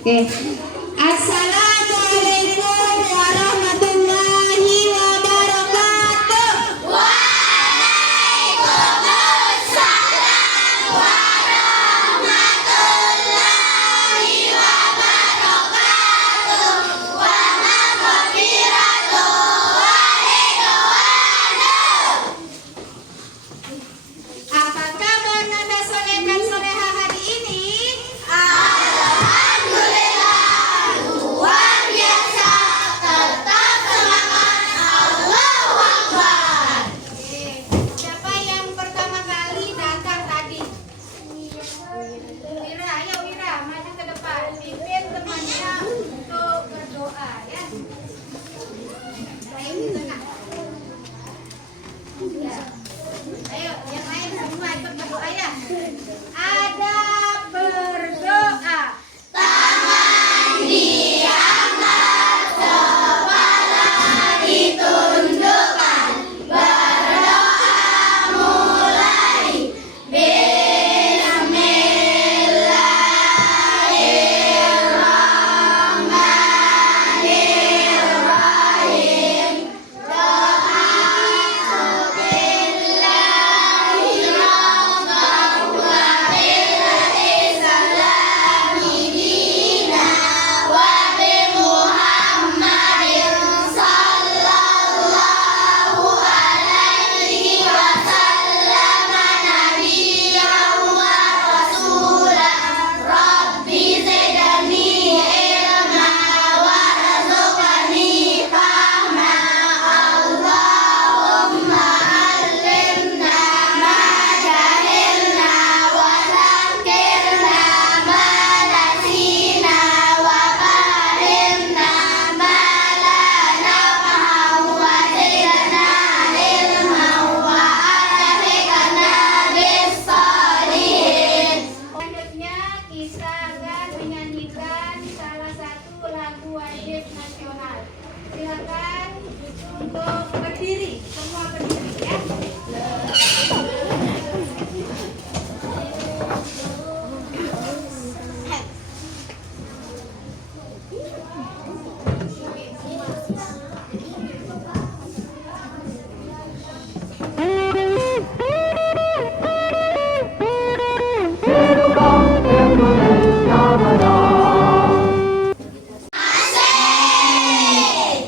Oke. Assalamualaikum warahmatullahi wabarakatuh. Waalaikumsalam warahmatullahi wabarakatuh. Wa maghfiratuh wa ridwanuh. Apa kabar Nanda Soleh dan Soleha hari ini? Alhamdulillah, luar biasa. Tetap semangat. Allahu Akbar. Siapa yang pertama kali datang tadi? Wira, ayo Wira, maju ke depan. Pimpin temannya untuk berdoa ya. Saya di tengah. Ya. Ayo, yang lain semua ikut berdoa ya. Ada berdoa. Tangan diangkat, kepala ditundukkan, berdoa mulai. Bismillahirrahmanirrahim. Selanjutnya kita akan menyanyikan salah satu lagu wajib nasional. Silakan untuk berdiri, semua berdiri ya.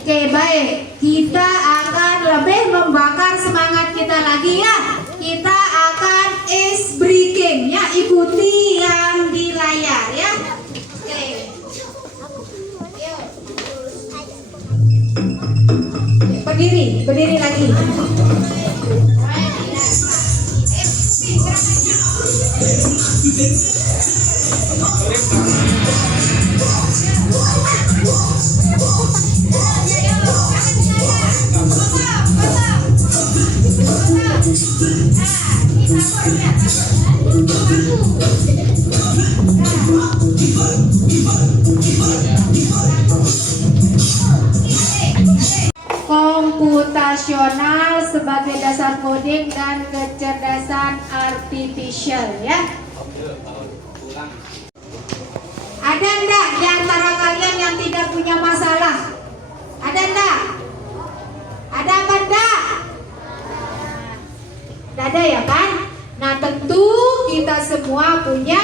Oke, baik. Kita akan lebih membakar semangat kita lagi ya. Kita akan ice breaking ya. Ikuti yang di layar ya. Oke. Yuk. Berdiri lagi. Komputasional sebagai dasar coding dan kecerdasan artificial ya. Ada enggak di antara kalian yang tidak punya masalah? Ada enggak? Ada apa enggak? Tidak ada ya kan? Nah, tentu kita semua punya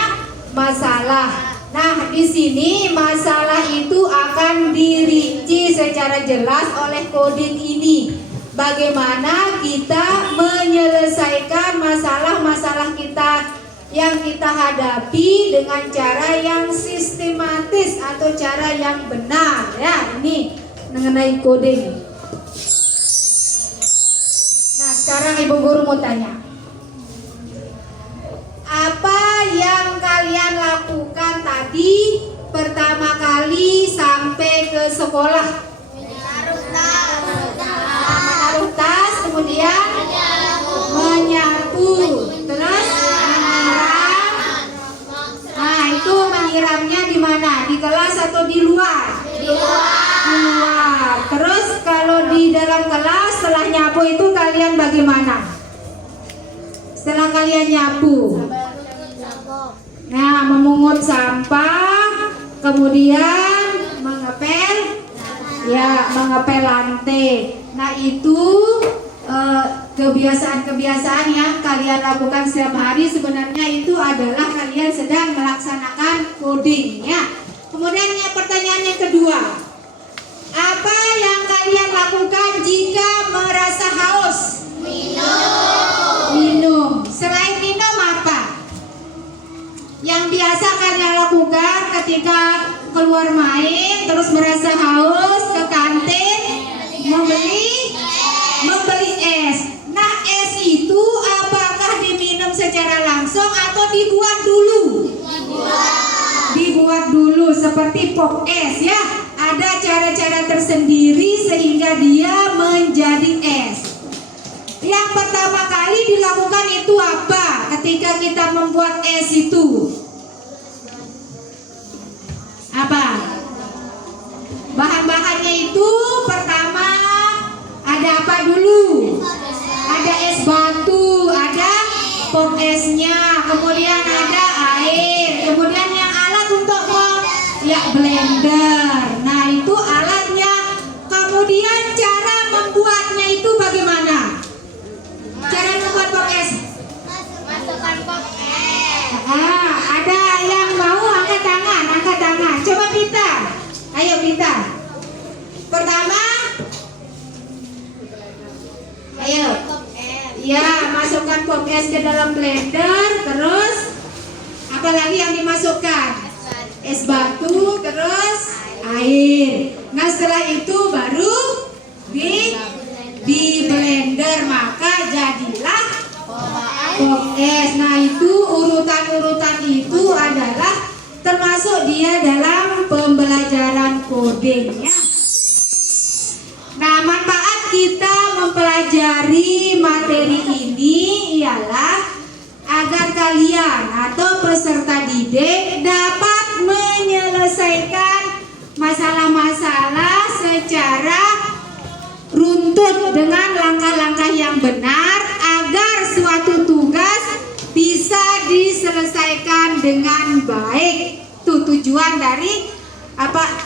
masalah. Nah, di sini masalah itu akan dirinci secara jelas oleh coding ini. Bagaimana kita menyelesaikan masalah-masalah kita yang kita hadapi dengan cara yang sistematis atau cara yang benar ya. Ini mengenai coding. Nah, sekarang Ibu Guru mau tanya. Apa yang kalian lakukan tadi pertama kali sampai ke sekolah? Menaruh tas, kemudian menyapu, terus menyiram. Nah, itu menyiramnya di mana? Di kelas atau di luar? Di luar. Terus kalau di dalam kelas setelah nyapu itu kalian bagaimana? Setelah kalian nyapu, nah memungut sampah, kemudian mengepel, ya mengepel lantai. Nah itu kebiasaan-kebiasaan yang kalian lakukan setiap hari sebenarnya itu adalah kalian sedang melaksanakan coding ya. Kemudian yang pertanyaan yang kedua, apa yang kalian lakukan jika merasa haus? Minum. Selain minum apa? Yang biasa kalian lakukan ketika keluar main terus merasa haus ke kantin membeli es. Nah es itu apakah diminum secara langsung atau dibuat dulu? Dibuat dulu seperti pop es ya. Ada cara-cara tersendiri sehingga dia menjadi es. Yang pertama kali dilakukan itu apa ketika kita membuat es itu? Apa? Bahan-bahannya itu pertama ada apa dulu? Ada es batu, ada pop esnya, kemudian ada air, kemudian yang alat untuk blender. Nah itu alatnya. Kemudian cara membuatnya itu bagaimana? Cara membuat pop es? Masukkan pop es. Ada yang mau angkat tangan, angkat tangan. Coba kita, ayo kita. Pertama, ayo. Ya, masukkan pop es ke dalam blender. Terus, apa lagi yang dimasukkan? Es batu, terus air. Nah setelah itu baru di blender, maka jadilah pop es. Nah itu urutan-urutan itu adalah termasuk dia dalam pembelajaran coding ya. Nah manfaat kita mempelajari materi ini ialah agar kalian atau peserta didik dapat menyelesaikan masalah-masalah secara runtut dengan langkah-langkah yang benar agar suatu tugas bisa diselesaikan dengan baik. Itu tujuan dari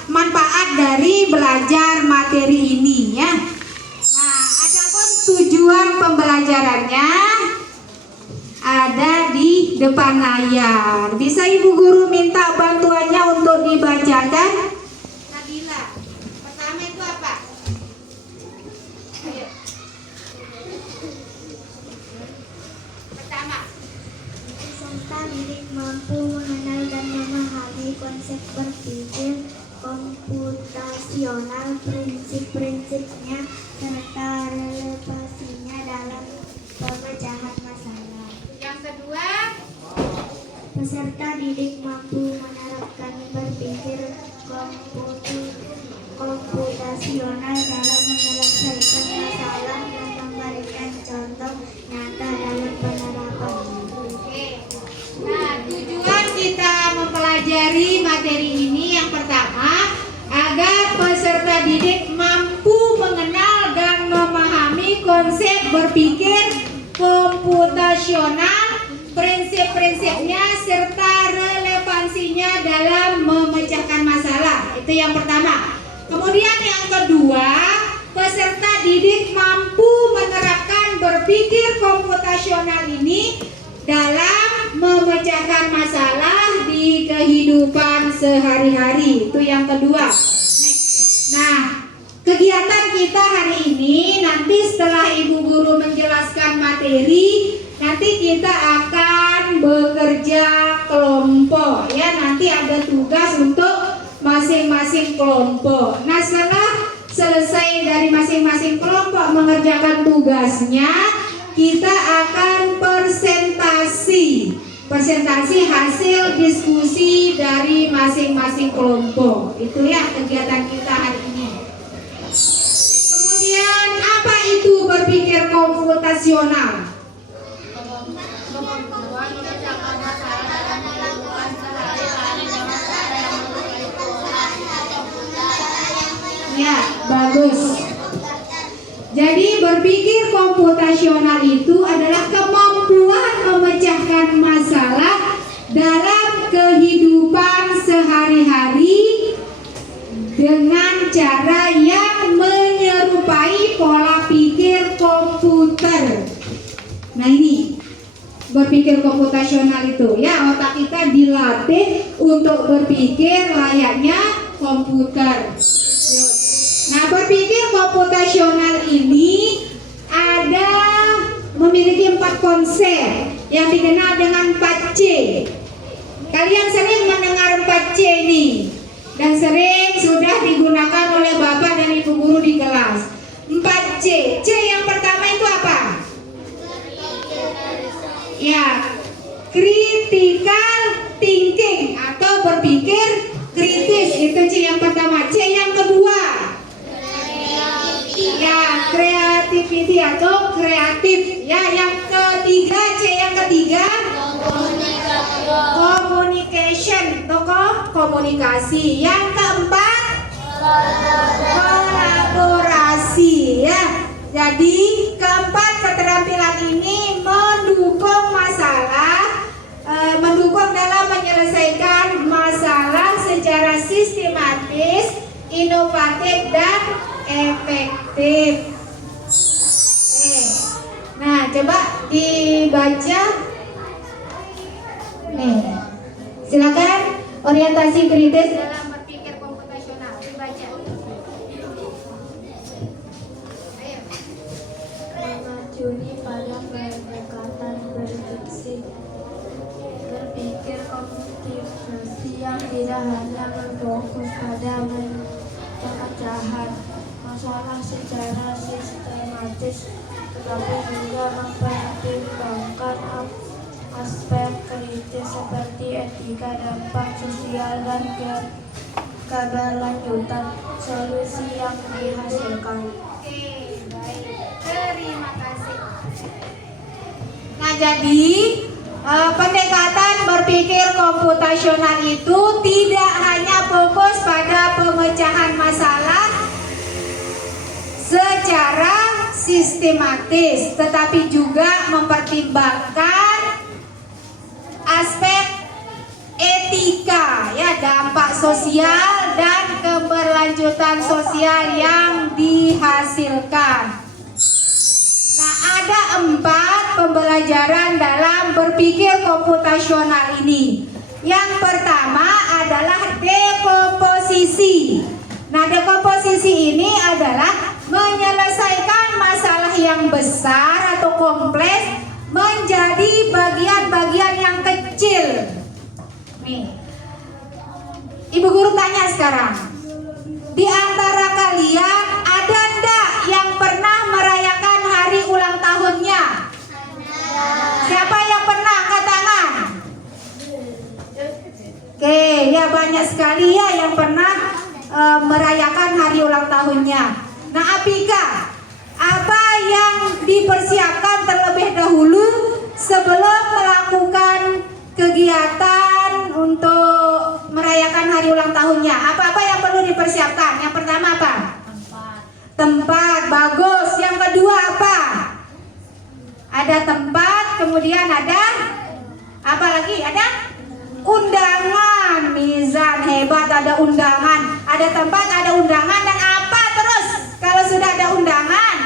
manfaat dari belajar materi ini ya. Nah, adapun tujuan pembelajarannya ada di depan layar. Bisa ibu guru minta bantuannya untuk dibacakan? Nabila, pertama itu apa? Ayo. Pertama, peserta didik mampu mengenal dan memahami konsep berpikir komputasional, prinsip-prinsipnya, serta relevansinya dalam pemecahan masalah. Yang kedua, Peserta didik mampu menerapkan berpikir komputasional dalam menyelesaikan masalah dan memberikan contoh nyata dalam penerapan. oke. Nah, tujuan kita mempelajari materi ini yang pertama agar peserta didik mampu mengenal dan memahami konsep berpikir komputasional, prinsip-prinsipnya serta relevansinya dalam memecahkan masalah. Itu yang pertama. Kemudian yang kedua, peserta didik mampu menerapkan berpikir komputasional ini dalam memecahkan masalah di kehidupan sehari-hari. Itu yang kedua. Nah, kegiatan kita hari ini nanti setelah ibu guru menjelaskan materi, nanti kita akan bekerja kelompok ya. Nanti ada tugas untuk masing-masing kelompok. Nah, setelah selesai dari masing-masing kelompok mengerjakan tugasnya, kita akan presentasi hasil diskusi dari masing-masing kelompok. Itu ya kegiatan kita hari ini. Kemudian apa itu berpikir komputasional? Ya, bagus. Jadi berpikir komputasional itu adalah kemampuan memecahkan masalah dalam kehidupan sehari-hari dengan cara yang menyerupai pola pikir komputer. Nah ini berpikir komputasional itu ya, otak kita dilatih untuk berpikir layaknya komputer. Nah, berpikir komputasional ini memiliki 4 konsep yang dikenal dengan 4C. Kalian sering mendengar 4C ini dan sering sudah digunakan oleh Bapak dan Ibu guru di kelas. 4C. C yang pertama itu apa? Ya, critical thinking atau berpikir kritis, itu C yang pertama. C yang kedua, ya, creativity atau kreatif. Ya, yang ketiga, C yang ketiga, communication atau komunikasi. Yang keempat, kolaborasi. Ya, jadi keempat keterampilan ini mendukung dalam menyelesaikan masalah secara sistematis, inovatif dan efektif. Nah, coba dibaca. Nih, silakan orientasi kritis dalam berpikir komputasional. Dibaca. Ayo. Mengacuni pada pendekatan berfungsi berpikir komputasi yang tidak hanya berfokus pada pemecahan masalah secara sistematis, tetapi juga mempertimbangkan aspek kritis seperti etika, dampak sosial, dan keberlanjutan solusi yang dihasilkan. Oke, baik. Terima kasih. Nah, jadi pendekatan berpikir komputasional itu tidak hanya fokus pada pemecahan masalah secara sistematis, tetapi juga mempertimbangkan aspek etika, ya, dampak sosial dan keberlanjutan sosial yang dihasilkan. Nah, ada 4 pembelajaran dalam berpikir komputasional ini. Yang pertama adalah dekomposisi. Nah, dekomposisi ini adalah menyelesaikan masalah yang besar atau kompleks menjadi bagian-bagian yang kecil. Nih, Ibu guru tanya sekarang, di antara kalian ada enggak yang pernah merayakan hari ulang tahunnya? Siapa yang pernah? Angkat tangan. Oke, ya banyak sekali ya yang pernah merayakan hari ulang tahunnya. Nah, Apika, apa yang dipersiapkan terlebih dahulu sebelum melakukan kegiatan untuk merayakan hari ulang tahunnya? Apa-apa yang perlu dipersiapkan? Yang pertama apa? Tempat. Bagus. Yang kedua apa? Ada tempat, kemudian ada apa lagi? Ada undangan. Mizan, hebat, ada undangan. Ada tempat, ada undangan, dan apa terus kalau sudah ada undangan?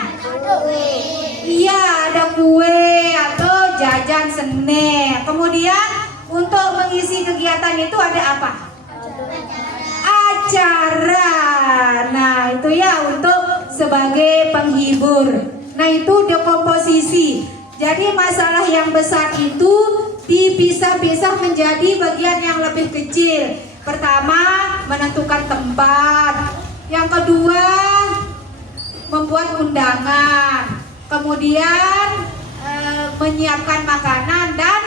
Iya, ada kue atau jajan snack. Kemudian untuk mengisi kegiatan itu ada apa? Acara. Nah, itu ya untuk sebagai penghibur. Nah, itu dekomposisi. Jadi masalah yang besar itu dipisah-pisah menjadi bagian yang lebih kecil. Pertama, menentukan tempat. Yang kedua, membuat undangan. Kemudian menyiapkan makanan dan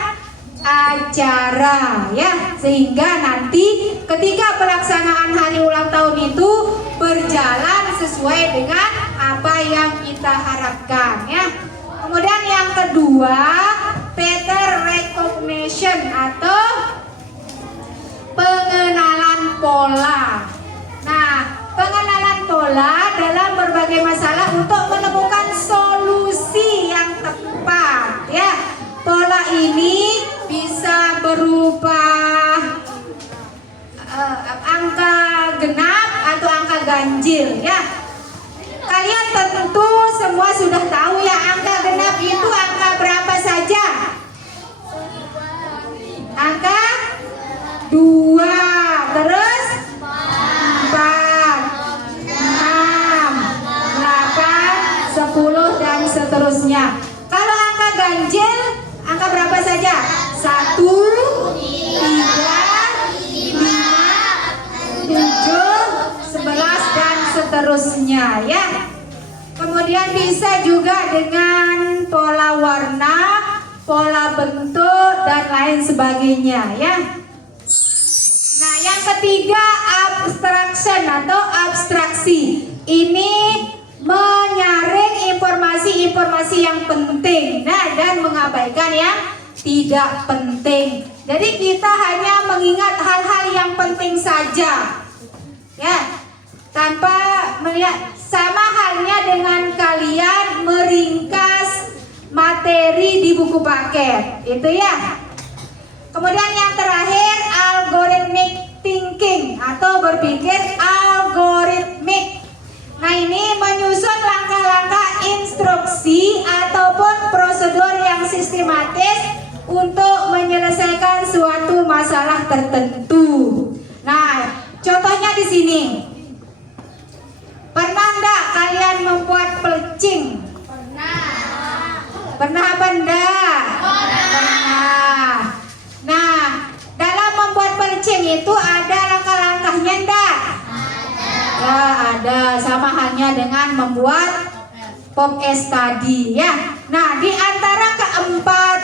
acara, ya, sehingga nanti ketika pelaksanaan hari ulang tahun itu berjalan sesuai dengan apa yang kita harapkan, ya. Kemudian yang kedua, pattern recognition atau pengenalan pola. Nah, pengenalan pola dalam berbagai masalah untuk menemukan solusi yang tepat, ya. Pola ini bisa berupa angka genap atau angka ganjil ya. Kalian tentu semua sudah tahu ya, angka genap itu angka berapa saja? Angka 2, terus 4, 6, 8, 10 dan seterusnya. Kalau angka ganjil, angka berapa saja? 1, 3, 5, 7, 11 dan seterusnya ya. Kemudian bisa juga dengan pola warna, pola bentuk dan lain sebagainya ya. Nah, yang ketiga abstraction atau abstraksi. Ini menyaring informasi-informasi yang penting, nah, dan mengabaikan yang tidak penting. Jadi kita hanya mengingat hal-hal yang penting saja, ya, tanpa melihat. Sama halnya dengan kalian meringkas materi di buku paket, itu ya. Kemudian yang terakhir algorithmic thinking atau berpikir algoritmik. Nah, ini menyusun langkah-langkah instruksi ataupun prosedur yang sistematis untuk menyelesaikan suatu masalah tertentu. Nah, contohnya di sini. Pernah enggak kalian membuat pelcing? Pernah apa enggak? Pernah. Nah, dalam membuat pelcing itu ada langkah-langkahnya enggak? Ya, ada. Sama halnya dengan membuat pop es tadi ya. Nah, di antara keempat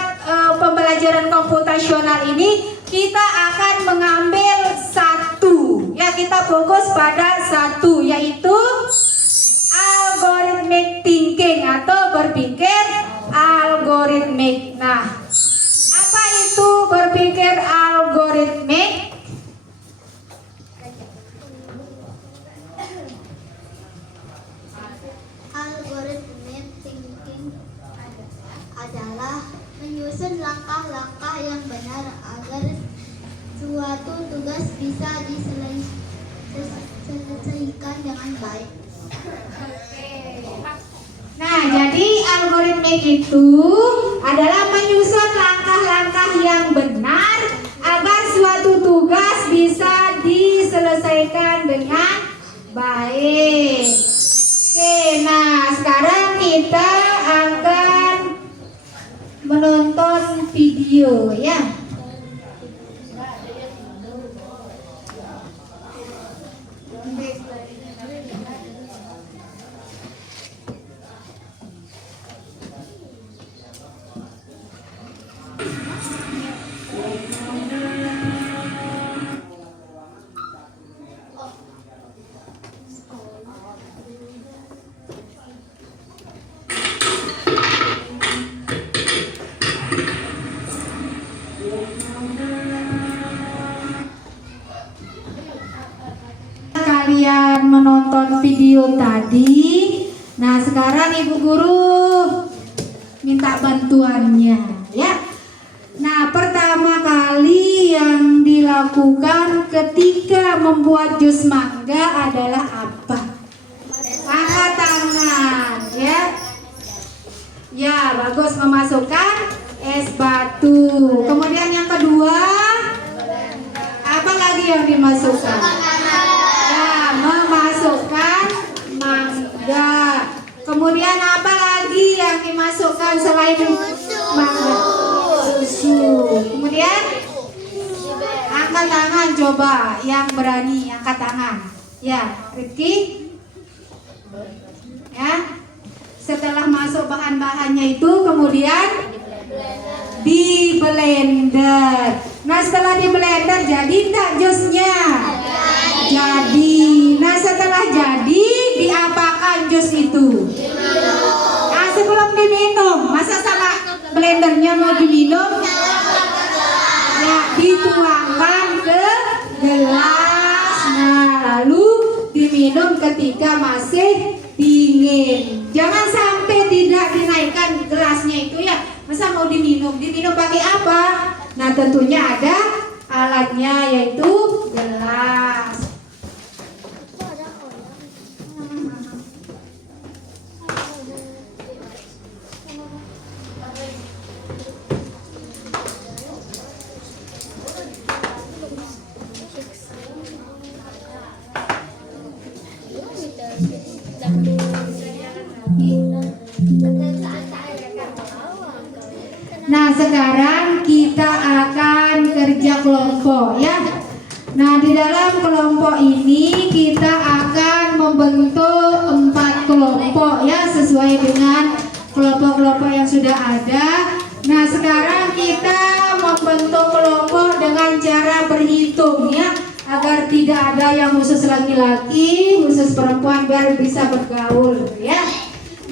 pembelajaran komputasional ini kita akan mengambil satu. Ya, kita fokus pada satu, yaitu algorithmic thinking atau berpikir algoritmik. Nah, apa itu berpikir algoritmik? Algoritmic thinking adalah menyusun langkah-langkah yang benar agar suatu tugas bisa diselesaikan dengan baik. Nah, jadi algoritmik itu adalah menyusun langkah-langkah yang benar agar suatu tugas bisa diselesaikan dengan baik. Oke, nah sekarang kita akan menonton video ya. Kalian menonton video tadi. Nah, sekarang Ibu Guru minta bantuannya ya. Nah, pertama kali yang dilakukan ketika membuat jus mangga adalah apa? Angkat tangan ya. Ya, bagus, memasukkan es batu. Kemudian yang kedua, apa lagi yang dimasukkan? Memasukkan mangga. Kemudian apa lagi yang dimasukkan selain mangga? Susu. Kemudian angkat tangan, coba yang berani angkat tangan. Ya, Rifki. Ya. Setelah masuk bahan-bahannya itu kemudian di blender. Nah, setelah di blender jadi enggak jusnya? Jadi. Nah, setelah jadi diapakan jus itu? Nah, sebelum diminum, masa sama blendernya mau diminum? Ya, dituangkan ke gelas. Nah, lalu diminum ketika masih dingin. Jangan sampai tidak dinaikkan gelasnya itu ya. Masa mau diminum? Diminum pakai apa? Nah, tentunya ada alatnya, yaitu gelas. sekarang kita akan kerja kelompok ya. Nah, di dalam kelompok ini kita akan membentuk 4 kelompok ya, sesuai dengan kelompok-kelompok yang sudah ada. Nah, sekarang kita membentuk kelompok dengan cara berhitung ya, agar tidak ada yang khusus laki-laki, khusus perempuan, biar bisa bergaul ya.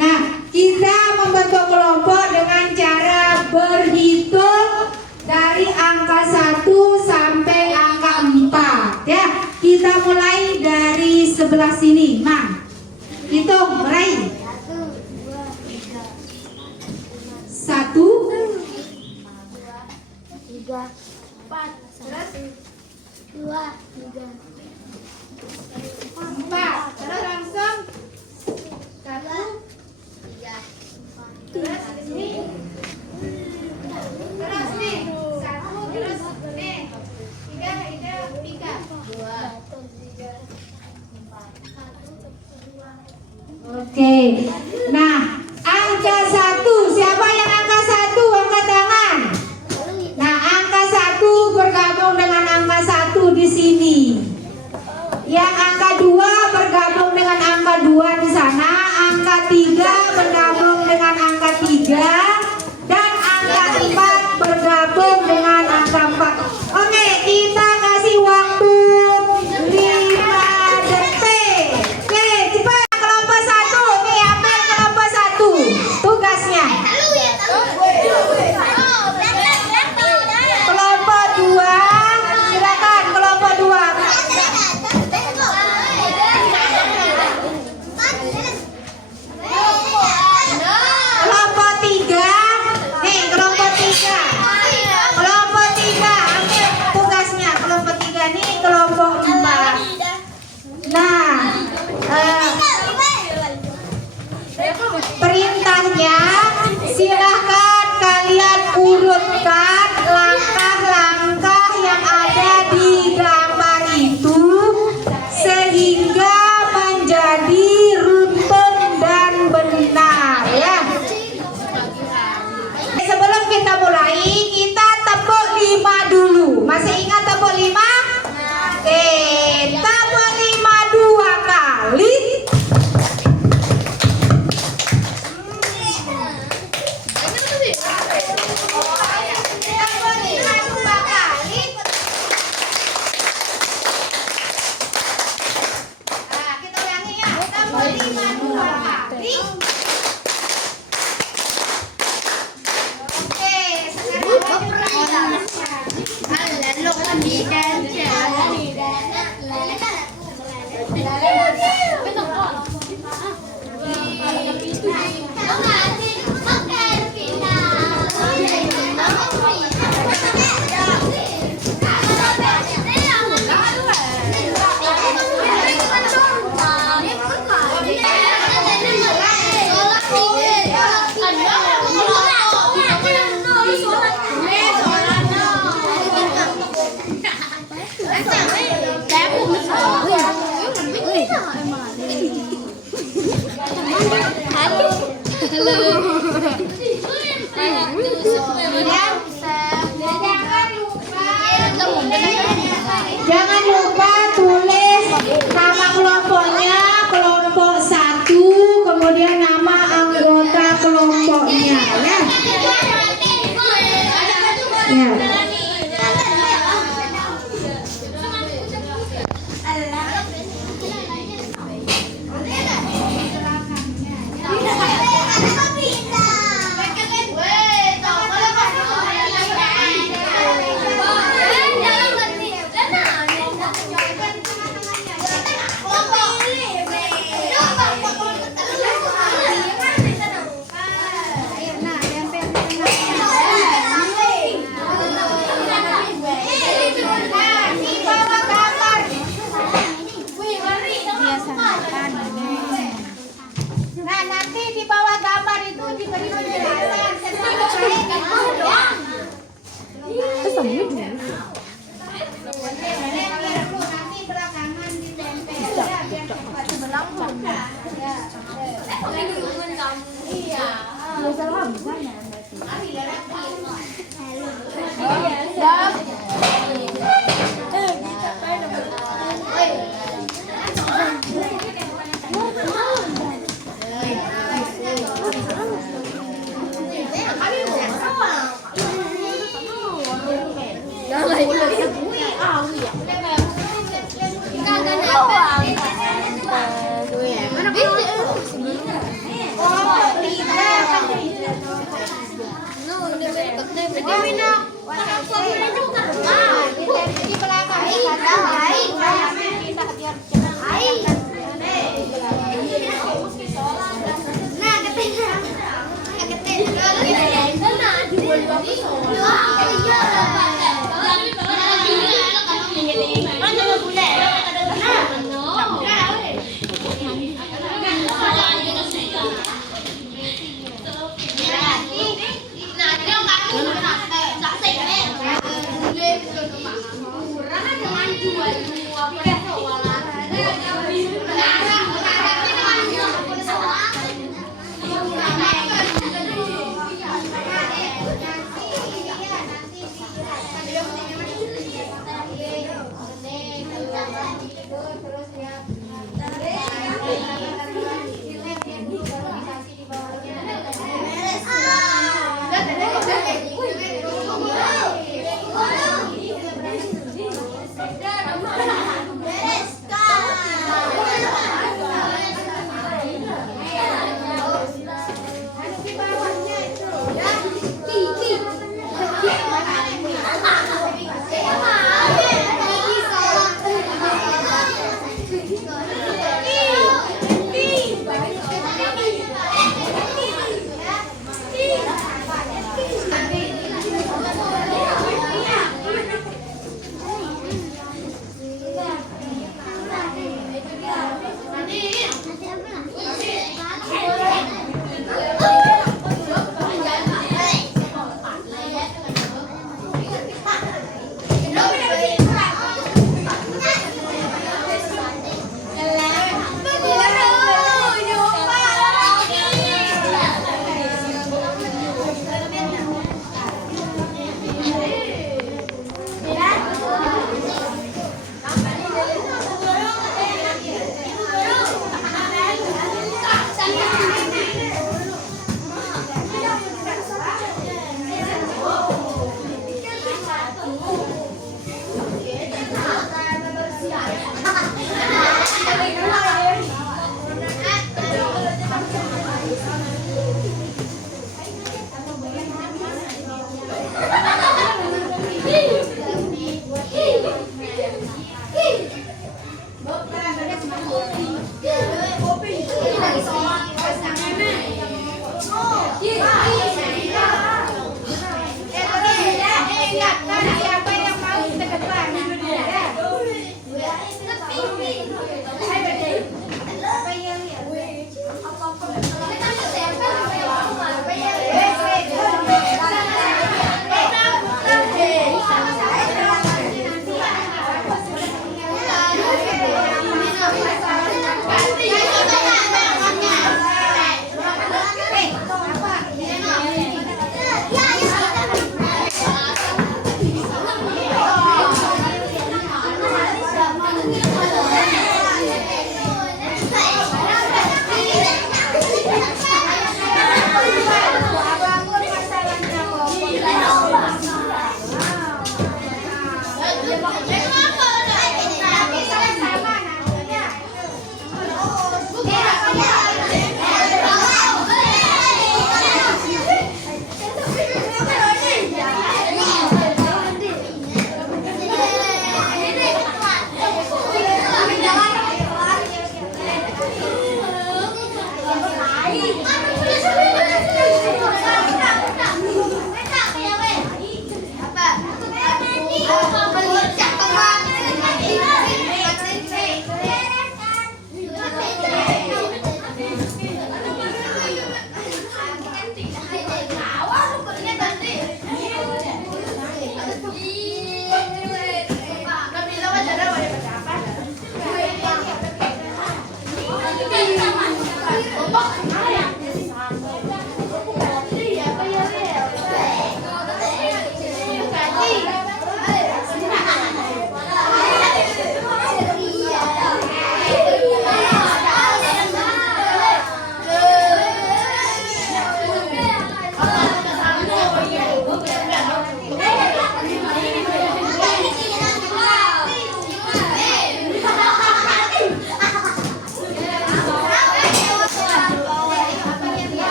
Nah, kita membentuk kelompok dengan cara berhitung dari angka 1 sampai angka 4 ya. Kita mulai dari sebelah sini. Nah, hitung mulai. 1 3 4 2 3 4. Terus langsung 1 terus ini. Terus nih 1 terus nih 3 Oke. Nah, angka 1, siapa yang angka 1 angkat tangan. Nah, angka 1 bergabung dengan angka 1 di sini. Yang angka 2 bergabung dengan angka 2 di sana. Angka 3 bergabung dengan angka 3. Dan angka 4 bergabung dengan angka 4. Oke, kita kasih waktu 5 detik. Oke, cepat kelompok 1. Nih, ambil kelompok 1. Tugasnya. Kelompok 2, silakan kelompok 2. Kelompok 3, nih kelompok 3. Kelompok 3, ambil tugasnya. Kelompok 3 nih kelompok 4. Nah, perintahnya silahkan kalian urutkan langkah-langkah yang ada di gambar itu sehingga menjadi runtun dan benar ya. Sebelum kita mulai, kita tepuk 5 dulu. Masih ingat tepuk 5? Oke, tepuk 5 2 kali. Kita ulangi ya. Tepuk 5 2 kali. Oke, sekarang jangan lupa tulis nama kelompoknya, kelompok 1, kemudian nama anggota kelompoknya ya. Ya. Nah, nanti di bawah gambar itu diberi penjelasan tentang proyek itu doang. Nanti belakangan ditempel ya, biar cepat berlangsung. Ya. Iya. Iya,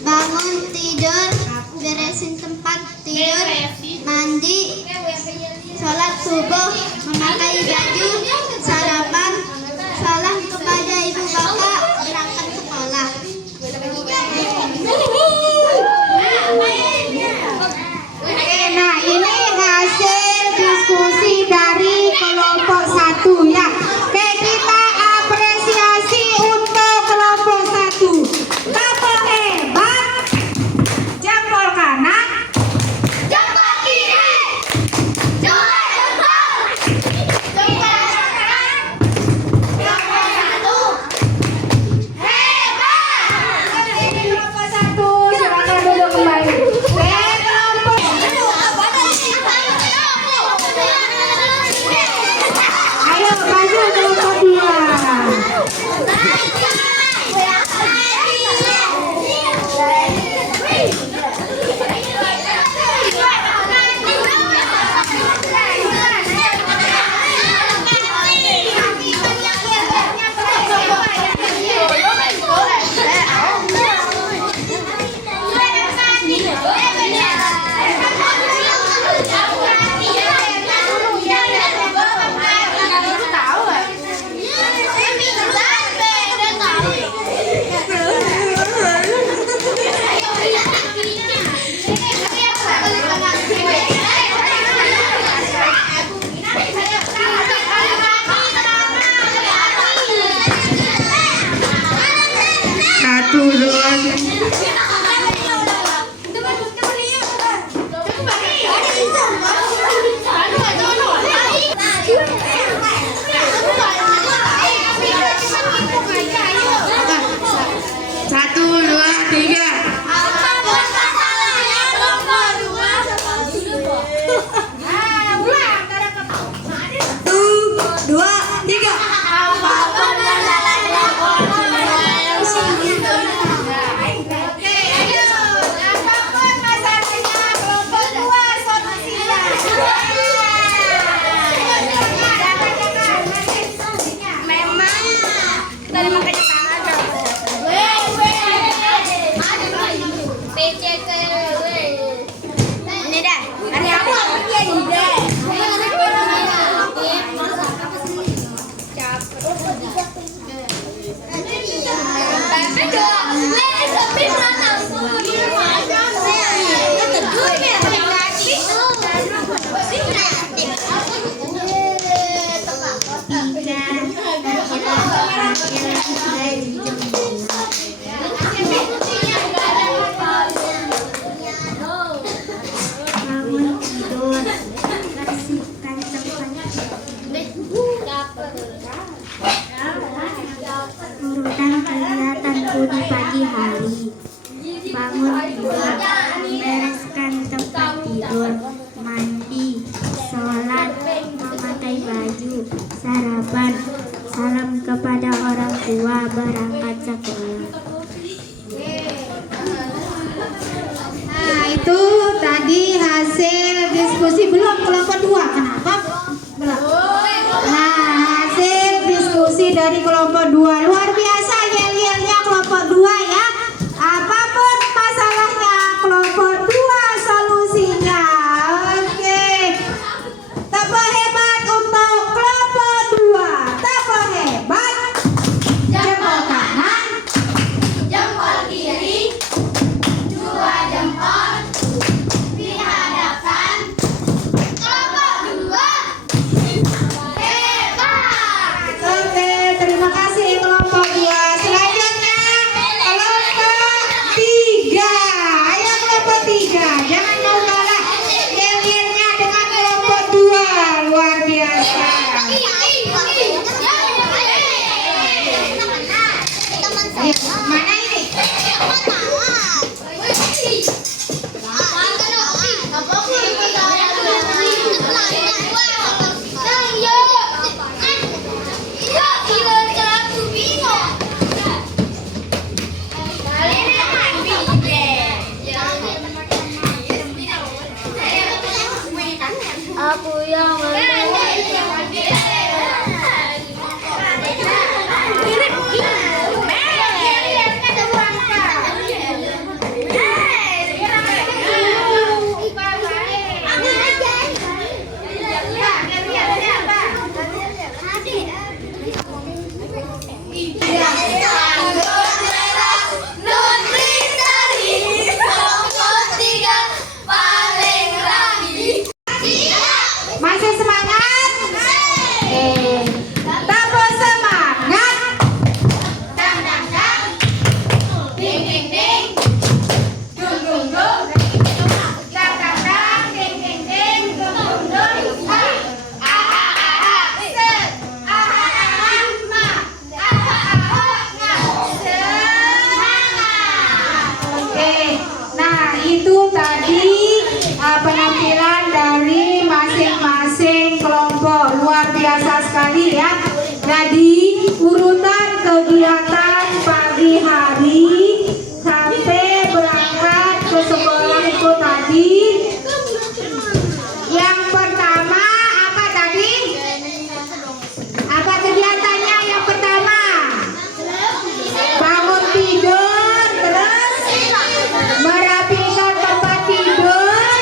Bangun tidur, beresin tempat tidur, mandi, sholat subuh, memakai baju, sarapan, salam kepada ibu bapak, berangkat sekolah. Nah, ini hasil diskusi dari kelompok 1 ya. Oke, kita apresiasi untuk kelompok 1. Kelompok hebat, jempol kanan, Jempol kiri, dua jempol, jempol kanan, jempol satu, hebat. kelompok 1 silakan duduk kembali. Kelompok ayo maju kelompok 2. Satu, dua, satu, dua, tiga. Satu, dua, tiga. Bangun tidur, bersihkan tempat urutan kegiatanku di pagi hari. Bangun tidur, bereskan tempat tidur, mandi, sholat, memakai baju, sarapan, salam kepada orang tua, berangkat sekolah. Nah, itu tadi hasil diskusi. Belum kelompok 2. Kenapa? Belum. Nah, hasil diskusi dari kelompok 2. Luar biasa yel-yelnya kelompok 2 ya. Apapun masalahnya, kelompok 2 solusinya. Oke. Tepuk hebat untuk kelompok 2. Tepuk hebat. Jempol kanan, Jempol kiri, dua jempol di hadapan kelompok 2, hebat. Oke, terima kasih kelompok 2. Selanjutnya kelompok 3. Ayo kelompok 3. Jangan mau kalah yel-yelnya dengan kelompok 2. Luar biasa. Ayo, mana ini? Aku yang biasa sekali ya. Jadi urutan kegiatan pagi hari sampai berangkat ke sekolah itu tadi. Yang pertama apa tadi? Apa kegiatannya yang pertama? Bangun tidur, terus merapikan tempat tidur,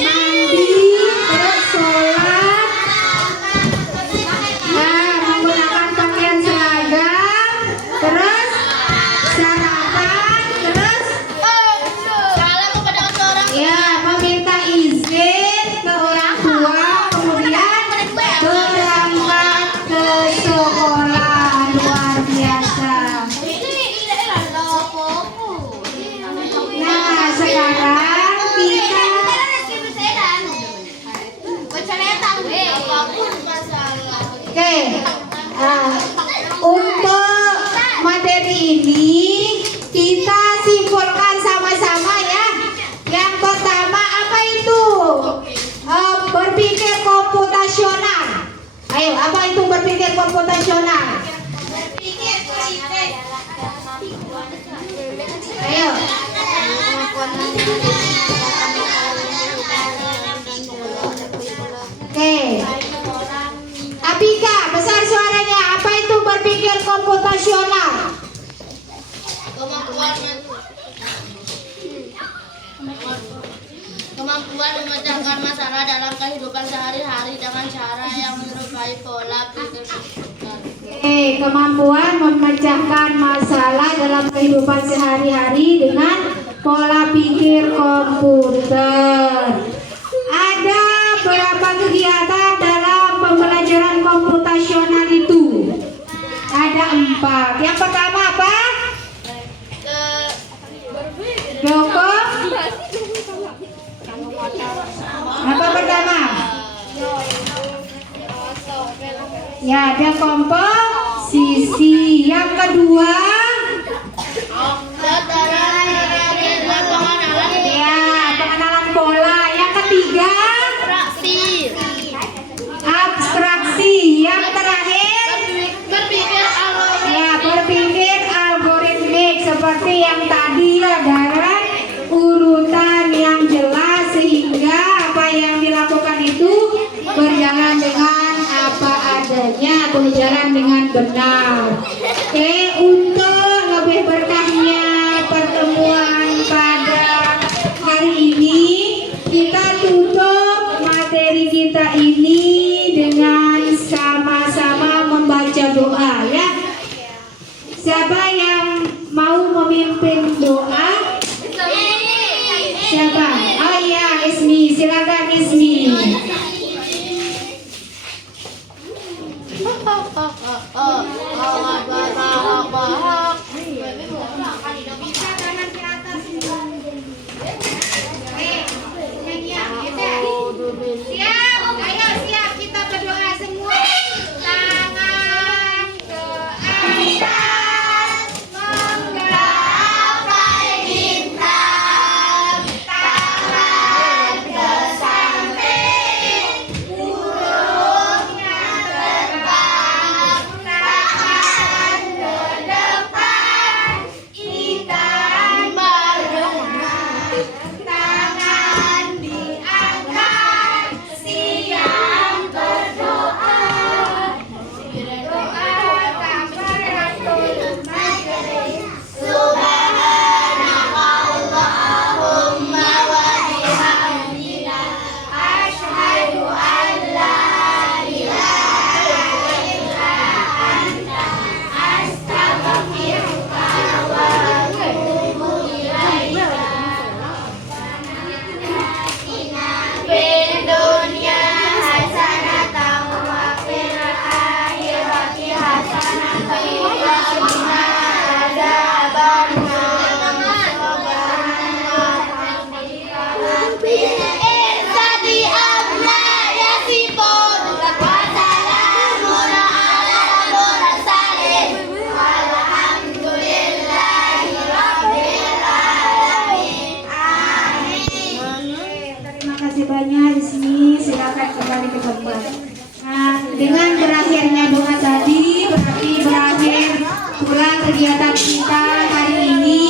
mandi, terus sholat, menggunakan pakaian seragam, terus sarapan, terus ya meminta izin ke orang tua, kemudian berangkat ke sekolah. Luar biasa. Nah sekarang kita oke, untuk materi ini kita simpulkan sama-sama ya. Yang pertama apa itu? Berpikir komputasional. Ayo, apa itu berpikir komputasional? Ayo. Oke. Apika, besar suaranya. Apa itu berpikir komputasional? Kemampuan memecahkan masalah dalam kehidupan sehari-hari dengan cara yang menyerupai pola pikir komputer. Oke, kemampuan memecahkan masalah dalam kehidupan sehari-hari dengan pola pikir komputer. Ada berapa kegiatan dalam pembelajaran komputasional itu? Ada 4. Yang pertama apa? Joko? Apa pertama? Ya, ada komposisi. Yang kedua? Ya, pengenalan pola. Yang ketiga? Abstraksi. Yang terakhir? Ya, berpikir algoritmik seperti yang tadi ya, dengan urutan yang jelas sehingga apa yang dilakukan itu berjalan dengan apa adanya, berjalan dengan benar. Oke, untuk lebih berkahnya pertemuan pada hari ini, kita tutup materi kita ini dengan sama-sama membaca doa ya. Siapa yang mau memimpin doa? Siapa? Oh iya, Ismi, silakan Ismi. Siap, ayo siap, kita berdoa semua. Tangan ke atas, menggerakkan pula kegiatan kita hari ini.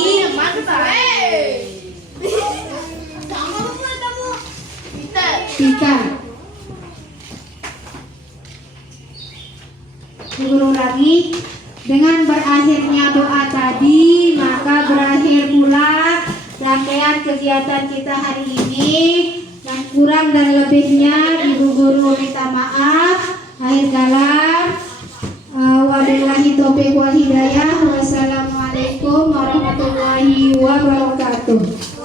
Kita guru lagi dengan berakhirnya doa tadi, maka berakhir pula rangkaian kegiatan kita hari ini. Dan kurang dan lebihnya ibu guru minta maaf. Akhir kalam, wabillahi taufiq wal hidayah. Wassalamualaikum warahmatullahi wabarakatuh.